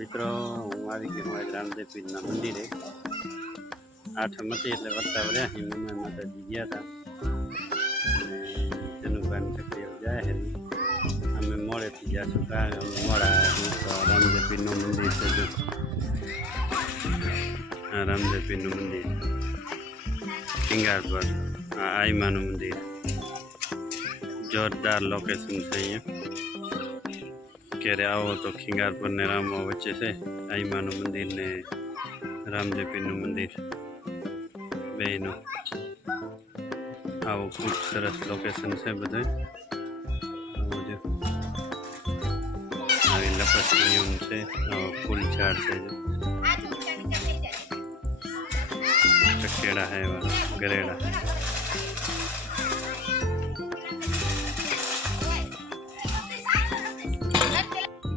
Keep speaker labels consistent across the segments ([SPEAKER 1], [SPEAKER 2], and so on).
[SPEAKER 1] મિત્રો, હું આવી ગયો હું આજ પીરના મંદિરે. આઠમ હતી એટલે વર્તા વર્યા હિન્દુમાં માતાજી ગયા હતા. જનુભાઈ ચક્રી જાય હે અમે મોડેથી જઈશું કારણ અમે મોડા આવ્યા તો રામદેવ પીરનું મંદિર છે જો. આ રામદેવ પીરનું મંદિર સિંગારપર આ આઈમાનું મંદિર. જોરદાર લોકેશન છે અહીંયા. ક્યારે આવો તો ખીંગારપર ને રામવા વચ્ચે છે. આઈમાનું મંદિર ને રામદેવપીરનું મંદિર. બેયનું. આવું ખૂબ સરસ લોકેશન છે બધું આવું લપસણીઓ છે. ફૂલ ઝાડ છે ચકેડા છે ગરેડા.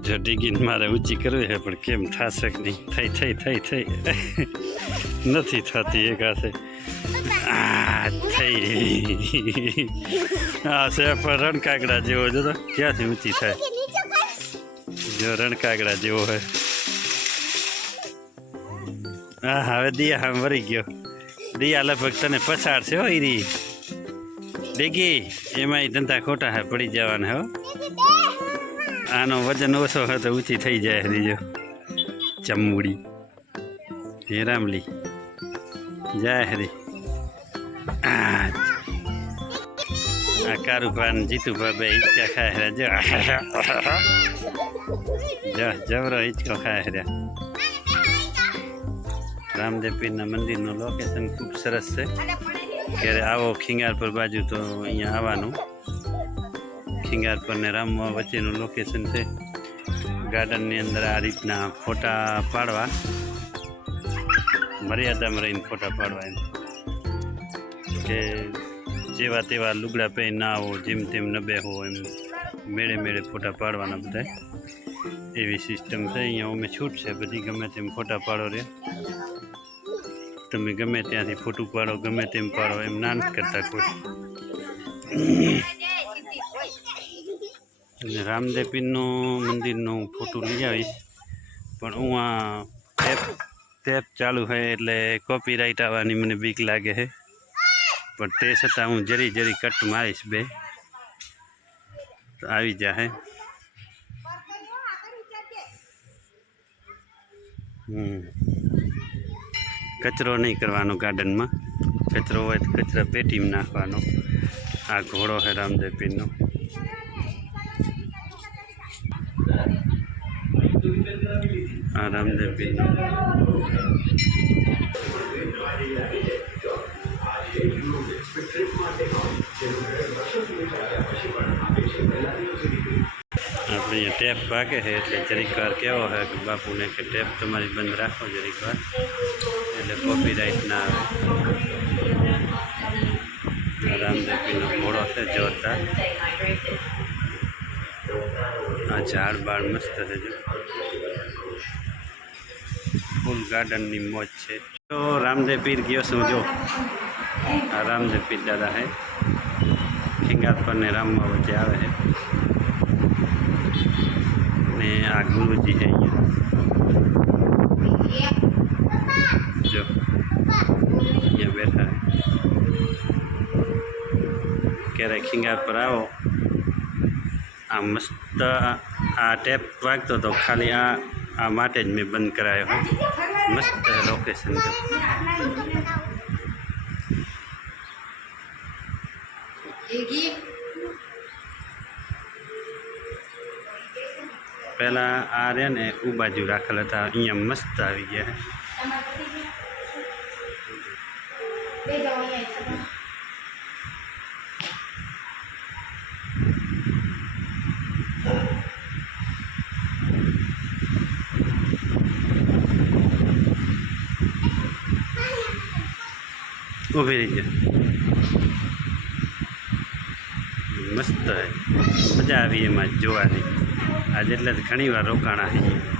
[SPEAKER 1] જો ડીગીને મારે ઊંચી કરવી છે પણ કેમ થશે કે નહીં થઈ થઈ થઈ થઈ નથી થતી એક હાથે આ થઈ આ છે પણ રણકાગડા જેવો જો તો ક્યાંથી ઊંચી થાય જો રણકાગડા જેવો હોય હા હવે દિયા હા મરી ગયો દિયા લગભગ તને પછાડશે હો ઈરી ડીગી એમાંય ધંધા ખોટા હે પડી જવાના હો આનો વજન ઓછો હોય તો ઊંચી થઈ જાય દીજો ચમુડી. હે રામલી જાય હરી આ કારુભાન જીતુભા બે હિંચકા ખાય હર્યા જો. જબરો હિંચકો ખાય હર્યા રામદેવ પીરના મંદિરનું લોકેશન ખૂબ સરસ છે. ક્યારે આવો ખીંગારપર બાજુ તો અહીંયા આવવાનું. ખીંગારપર ને રામવા વચ્ચેનું લોકેશન છે. ગાર્ડનની અંદર આ રીતના ફોટા પાડવા. મર્યાદામાં રહીને ફોટા પાડવા એમ. કે જેવા તેવા લુગડા પહેરી ના આવો, જેમ તેમ ન બેહો એમ. મેળે મેળે ફોટા પાડવાના બધા. એવી સિસ્ટમ છે. અહીંયા અમે છૂટ છે. બધી ગમે તેમ ફોટા પાડો રે. તમે ગમે ત્યાંથી ફોટું પાડો, ગમે તેમ પાડો એમ. ના નથી કરતા કોઈ. અને રામદેવ મંદિરનું ફોટો લઈ આવીશ. પણ હું આ ટેપ ટેપ ચાલુ હોય એટલે કોપીરાઇટ આવવાની મને બીક લાગે છે. પણ તે છતાં હું જરી જરી કટ મારીશ બે. તો આવી જાહે કચરો નહીં કરવાનો ગાર્ડનમાં. કચરો હોય તો કચરા પેટીમાં નાખવાનો. આ ઘોડો છે રામદેવ આ રામદેવ પીરનો આપણે અહીંયા ટેપ પાકે છે એટલે જરીક વાર કેવો હોય કે બાપુને કે ટેપ તમારી બંધ રાખો જરીક વાર એટલે કોપીરાઇટ ના આવે રામદેવ પીરનો ઘોડો છે જોરદાર આ ઝાડ બાળ મસ્ત છે જો ફૂલ ગાર્ડનની મોજ છે. તો રામદેવ પીર ગયો છું, જો. આ રામદેવ પીર દાદા હે. ખીંગાત પર ને રામમાં વચ્ચે આવે છે ને આ ગુરુજી છે અહીંયા. જો. અહીંયા બેઠા છે ક્યારે ખીંગાર પર આવો. આ મસ્ત આ ટેપ વાગતો તો ખાલી આ આ માટે જ મેં બંધ કરાયો મસ્ત લોકેશન પહેલા આ રે ને ઉ બાજુ રાખેલ હતા. અહીંયા મસ્ત આવી ગયા ઊભી રહી ગયા. મસ્ત હે. મજા આવી એમાં જોવાની. આજે એટલે ઘણી વાર રોકાણા છે